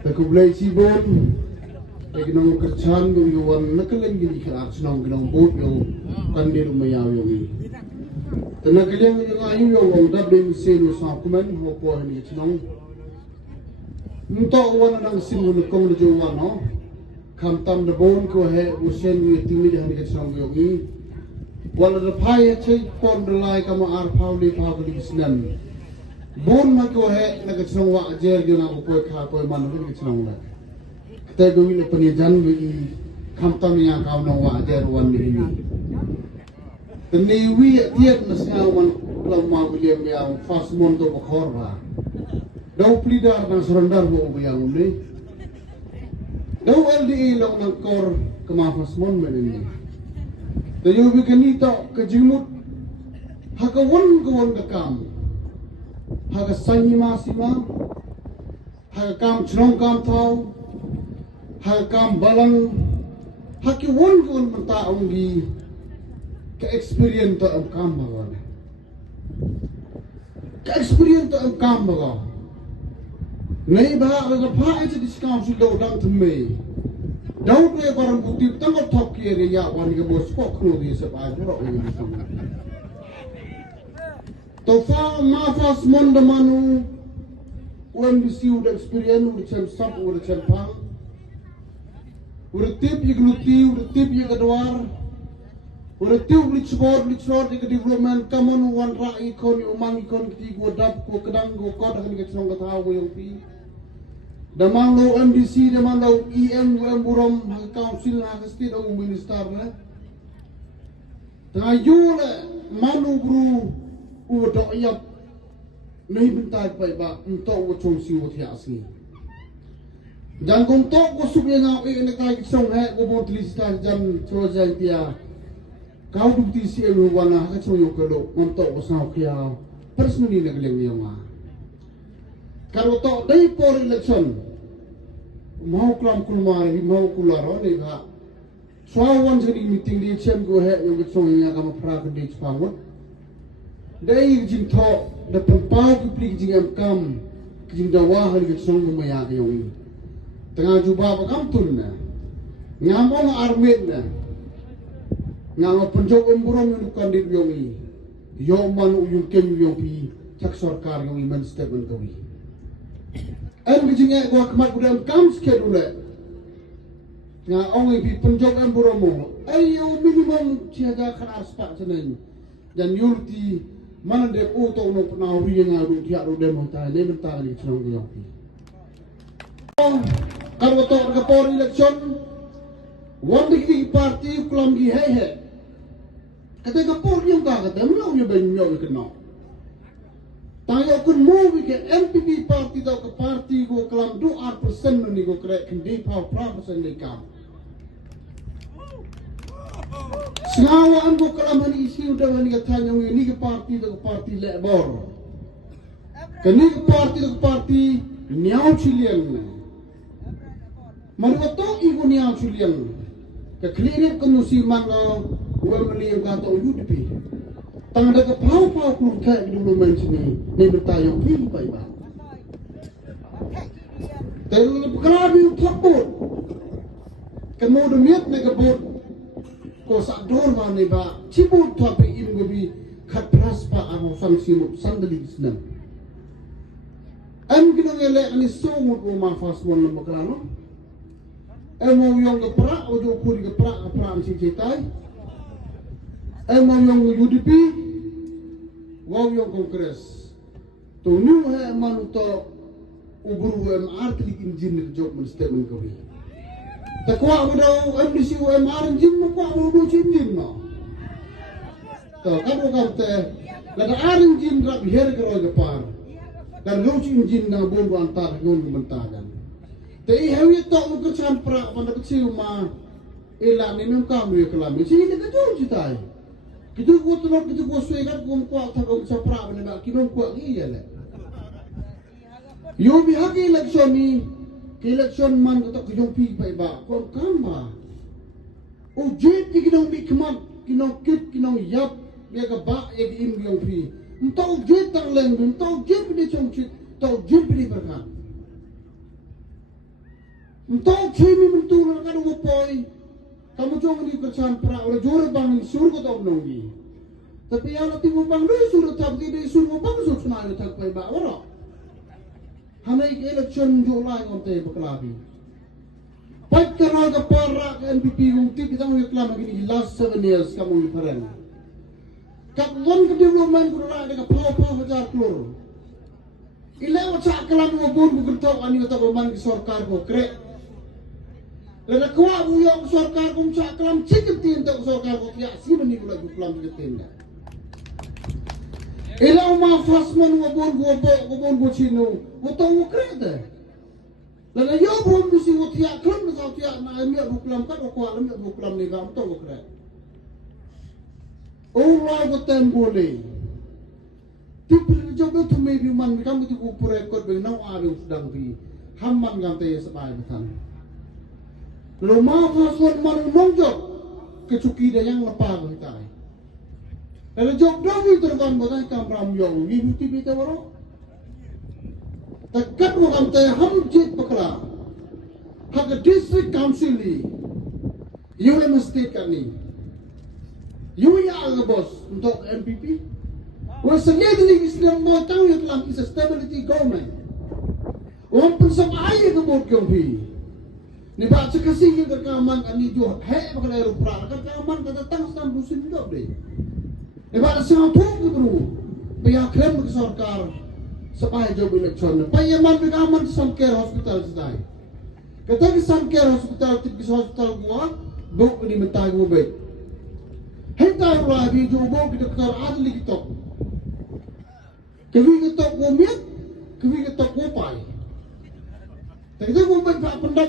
Aku boleh cibon, kenang kerjaan gawang nakalan gini kerak senang kenang bot yang kandir umayau yang ini. Tanah kalian yang ayu yang orang dah beli selu sakuman hopo ini senang. Untuk orang yang simun kong dijual no, kamtam debon ko he usen yu tinggi dah ni senang yang ini. Walau lepai cai pon belai kamu arpau di senan. Bon ma ko he na senang wa ajar dia nak koi kha koi mana ni senang lah. Kita gawin penyajian bagi kamtam yang kau nak wa ajar wan ni. Teniwi tiap nasnya wan lama William yang fast monto bakor ba. Dau plidar nang surrender mo yang ni. Dau LDE lang nang kor kemafas mon men ni. Tayo bikanita kajimut hakawan kawan kakam. Haka sanyi masima, haka kam chrong kam tau, haka kam balang, haki won mentaong di ke experience to am kam bawa. Ke experience to am kam bawa. Nei bah aga pha itu discount sudah udang temme. Daud le barang bukti tangkap top kiri ya wan ke bos kok kru di sepai jorok ini. Tofa mafas monda manu UMBC udah experience udah cem sap udah cem pang udah tip yang luti udah tip yang kedua udah tip lichor yang development kamu wan rai kon umang kon kiti gua dap gua kedang gua kod akan kita senang ketahu yang pi damang lo UMBC damang lo UM burom council na state au minister na tengah yule manu bro udah ayat nahi bentar ba untuk wacong si watia asli dan untuk gosok yang ngau ini kai kisong he gobot listar jam trojan dia kau bukti si elu wana kacong yo kelo untuk gosau kia personally nagleng yang ma kalau tok dari por election mau kelam kulmar mau kularo ni ha sawan jadi meeting di cem go he yo gosong yang kamu pra di Jepang Dai jin tho da pempau ki plik jing am kam jing da wa hal ki song mo ya ki yong tengah juba ba kam tun na ngamo na armet na ngamo penjok umburon ni kandit yong i yo man u yung ken yong pi tak sarkar yong i man statement ko wi an ki jing ko kamat budam kam schedule nga ong i pi penjok umburon mo ayo minimum siaga kan aspa senen dan yurti mana dek auto no penawri yang ada tiap roda montai ni bentar ni senang dia. Kalau tok ke por election, wan di parti kelam gi he. Kata ke por yang kata mlau ye ben mlau kena. Tayo kun mo ke MPP parti tau ke parti go kelam 2% ni go krek kendi pau persen ni kam. Sengawaan ko kalaman isi udah ni katanya ni ke parti to parti lebor. Kini ke parti niau chilian. Maru to ibu niau chilian. Ke klinik kenusi mangau wemeli yang kata UDP. Tang ada ke pau-pau kur ka dulu mencini ni bertayang pi ba. Telu pekrabi thaput. Kemudian miat ne kebut ko sa dor mane ba cibut tapi in gobi khat pras pa ang sang simut sandali isnan am gino ngele ani songut mo mafas mon mo klano emo yong gepra ojo kuri gepra am si citai emo yong UDP wow yong kongres to nu he manuto uburu MR klik engineer job men statement ko wi takwa mo daw MDC UMR jin mo kwa mo do jin no to kado karte lada aring jin rap her gro ga par dan lo jin na bon antar ngon mentagan te I hewi to mo ko champra panda kecil ma ela ni nung kam yo kelam si ni ka jo jitai kitu ko to kitu ko sui kan ko kwa ta ko champra ne ba kinong kwa gi yele yo bi haki election ni election man ko to jong pi bai ba kon kama o jet ki kinong bi kmat kinong kit kinong yap ya ka ba ya ki im jong pi ntau jet tang leng ntau jet bi chong chit tau jet bi berkan Entah cimi mentul kan upoi. Kamu jangan di kerjaan pra orang jore bang sur ko tau nongi. Tapi yang nanti bang dulu suruh tak di suruh bang suruh senang tak pai ba ora. Hana ik election Julai ngonte beklabi. Baik kerana ke para NPP ngti kita ngiklan lagi last 7 years kamu diferen. Kat one ke development kurang ada ke power hajar keluar. Ile wacak kelam ngobon bukan tahu ani kata berman ke sarkar ko krek. Lada kuat buyang sarkar ko cak kelam ciketin tak sarkar ko tiak si bani kula kelam ciketin. Ile uma fasman ngobon go chino. Utang wo krek dah. Lada yo bom busi wo tiak kelam na tiak na emiak buklam kat ko emiak buklam ni gam tak wo krek. Orang ko tembole. Tipil jogo tu maybe man kamu tu kupure kot benau ada sedang di hamman yang teh sebai betan. Loma faswat man nongjok kecuki dia yang lepas kita. Lalu jok dawi terban botai kamram yong ni huti bete waro. Takat wakam teh hamjit pekla. Hak district council ni. UM state kan ni. Ya bos untuk MPP. Wah sendiri Islam mau tahu yang dalam is a stability government. Orang pensam ayah kebut kempi. Ni baca kasih yang terkaman ani jo hek pakai air pra. Terkaman kata tang stam dusun hidup deh. Ni baca sangat tu keburu. Biar klaim ke sarkar supaya job election. Payaman bekaman Samcare Hospital sedai. Kata ke Samcare Hospital tip hospital gua buk ni mentah gua baik. Hentai lagi jo buk di doktor adli kitok. Kewi ketok gua miat, kewi ketok gua pai. Tapi tu gua baik pendak